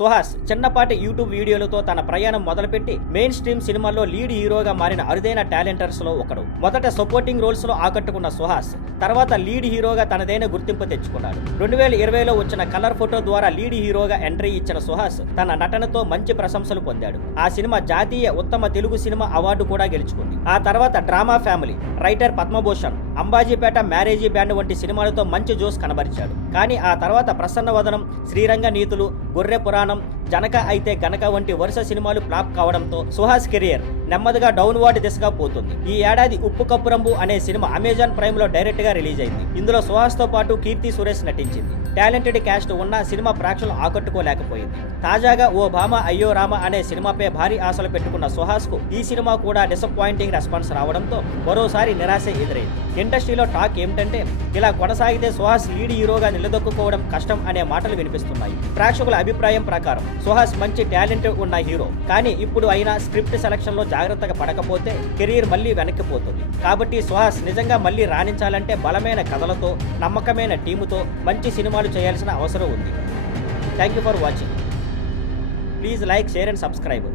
సుహాస్ చిన్నపాటి యూట్యూబ్ వీడియోలతో తన ప్రయాణం మొదలుపెట్టి మెయిన్ స్ట్రీమ్ సినిమాల్లో లీడ్ హీరోగా మారిన అరుదైన టాలెంటర్స్ లో ఒకడు. మొదట సపోర్టింగ్ రోల్స్ లో ఆకట్టుకున్న సుహాస్ తర్వాత లీడ్ హీరోగా తనదైన గుర్తింపు తెచ్చుకున్నాడు. 2020లో వచ్చిన కలర్ ఫోటో ద్వారా లీడ్ హీరోగా ఎంట్రీ ఇచ్చిన సుహాస్ తన నటనతో మంచి ప్రశంసలు పొందాడు. ఆ సినిమా జాతీయ ఉత్తమ తెలుగు సినిమా అవార్డు కూడా గెలుచుకుంది. ఆ తర్వాత drama family, writer Padma Bhushan, Ambajipeta marriage band వంటి సినిమాలతో మంచి జోస్ కనబరిచాడు. కానీ ఆ తర్వాత ప్రసన్నవదనం, శ్రీరంగ నీతులు, గొర్రె పురాణం, జనక అయితే గనక వంటి వరుస సినిమాలు ఫ్లాప్ కావడంతో సుహాస్ కెరియర్ నెమ్మదిగా డౌన్వర్డ్ దిశగా పోతుంది. ఈ ఏడాది ఉప్పు కప్పురంబు అనే సినిమా అమెజాన్ ప్రైమ్ లో డైరెక్ట్ గా రిలీజ్ అయింది. ఇందులో సుహాస్ తో పాటు కీర్తి సురేష్ నటించింది. టాలెంటెడ్ క్యాస్ట్ ఉన్న సినిమా ప్రేక్షకులు ఆకట్టుకోలేకపోయింది. తాజాగా ఓ భామ అయ్యో రామ అనే సినిమాపై భారీ ఆశలు పెట్టుకున్న సుహాస్ కు ఈ సినిమా కూడా డిసప్పాయింటింగ్ రెస్పాన్స్ రావడంతో మరోసారి నిరాశ ఎదురైంది. ఇండస్ట్రీలో టాక్ ఏమిటంటే ఇలా కొనసాగితే సుహాస్ లీడ్ హీరోగా నిలదొక్కుకోవడం కష్టం అనే మాటలు వినిపిస్తున్నాయి. ప్రేక్షకుల అభిప్రాయం ప్రకారం సుహాస్ మంచి టాలెంట్ ఉన్న హీరో, కానీ ఇప్పుడు అయినా స్క్రిప్ట్ సెలక్షన్ లో జాగ్రత్తగా పడకపోతే కెరీర్ మళ్ళీ వెనక్కిపోతుంది. కాబట్టి సుహాస్ నిజంగా మళ్ళీ రాణించాలంటే బలమైన కథలతో, నమ్మకమైన టీముతో మంచి సినిమాలు చేయాల్సిన అవసరం ఉంది. Thank you for watching. Please like, share and subscribe.